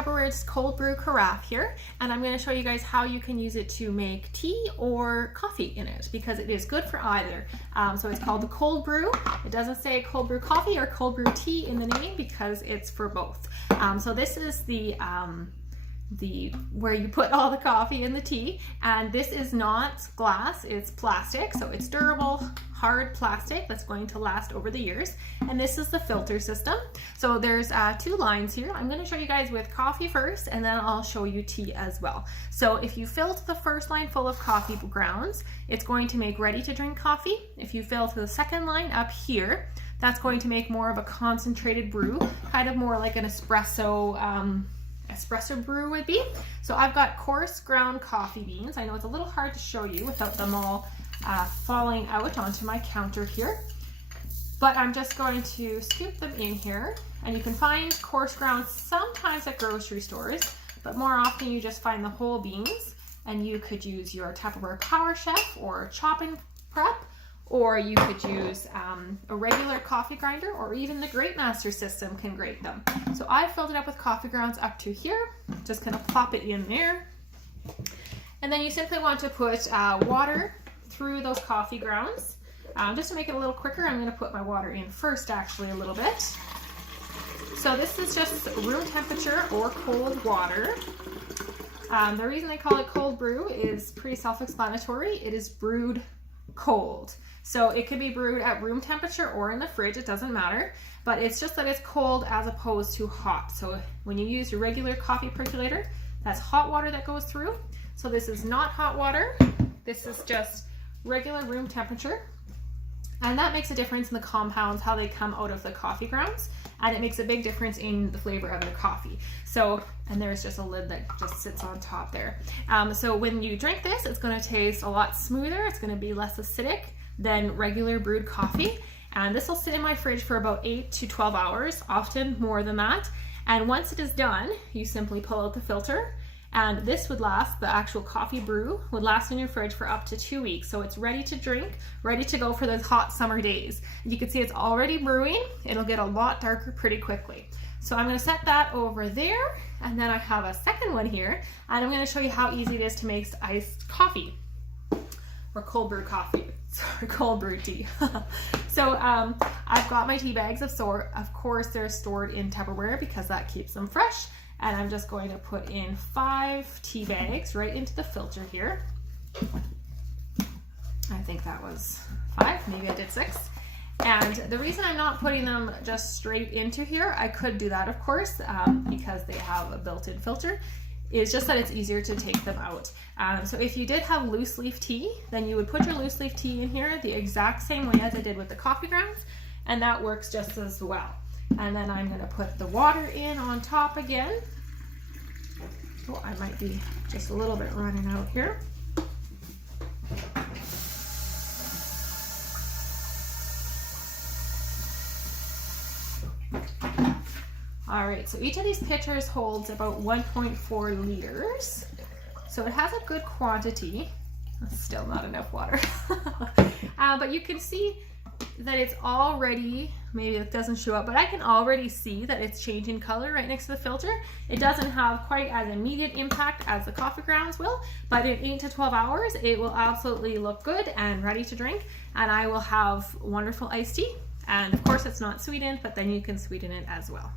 Tupperware's cold brew carafe here, and I'm going to show you guys how you can use it to make tea or coffee in it, because it is good for either. So it's called the cold brew. It doesn't say cold brew coffee or cold brew tea in the name because it's for both. So this is the where you put all the coffee and the tea, and this is not glass, it's plastic, so it's durable, hard plastic that's going to last over the years. And this is the filter system. So there's two lines here. I'm going to show you guys with coffee first, and then I'll show you tea as well. So if you fill to the first line full of coffee grounds, it's going to make ready to drink coffee. If you fill to the second line up here, that's going to make more of a concentrated brew, kind of more like an espresso brew would be. So I've got coarse ground coffee beans. I know it's a little hard to show you without them all falling out onto my counter here, but I'm just going to scoop them in here. And you can find coarse ground sometimes at grocery stores, but more often you just find the whole beans, and you could use your Tupperware Power Chef or chop and prep, or you could use a regular coffee grinder, or even the Grate Master system can grate them. So I filled it up with coffee grounds up to here. Just gonna plop it in there. And then you simply want to put water through those coffee grounds. Just to make it a little quicker, I'm gonna put my water in first, actually, a little bit. So this is just room temperature or cold water. The reason they call it cold brew is pretty self-explanatory. It is brewed cold. So it could be brewed at room temperature or in the fridge, it doesn't matter, but it's just that it's cold as opposed to hot. So when you use your regular coffee percolator, that's hot water that goes through. So this is not hot water, this is just regular room temperature. And that makes a difference in the compounds, how they come out of the coffee grounds, and it makes a big difference in the flavor of your coffee. So, and there's just a lid that just sits on top there. So when you drink this, it's going to taste a lot smoother. It's going to be less acidic than regular brewed coffee. And this will sit in my fridge for about 8 to 12 hours, often more than that. And once it is done, you simply pull out the filter, and this would last, the actual coffee brew would last in your fridge for up to 2 weeks. So it's ready to drink, ready to go for those hot summer days. You can see it's already brewing. It'll get a lot darker pretty quickly. So I'm going to set that over there, and then I have a second one here, and I'm going to show you how easy it is to make iced coffee, or cold brew coffee, sorry, cold brew tea. So I've got my tea bags of course they're stored in Tupperware because that keeps them fresh, and I'm just going to put in 5 tea bags right into the filter here. I think that was 5, maybe I did 6. And the reason I'm not putting them just straight into here, I could do that of course, because they have a built-in filter, is just that it's easier to take them out. So if you did have loose leaf tea, then you would put your loose leaf tea in here the exact same way as I did with the coffee grounds, and that works just as well. And then I'm gonna put the water in on top again. Oh, I might be just a little bit running out here. All right, so each of these pitchers holds about 1.4 liters. So it has a good quantity. That's still not enough water. But you can see that it's already, maybe it doesn't show up, but I can already see that it's changing color right next to the filter. It doesn't have quite as immediate impact as the coffee grounds will, but in 8 to 12 hours, it will absolutely look good and ready to drink, and I will have wonderful iced tea. And of course it's not sweetened, but then you can sweeten it as well.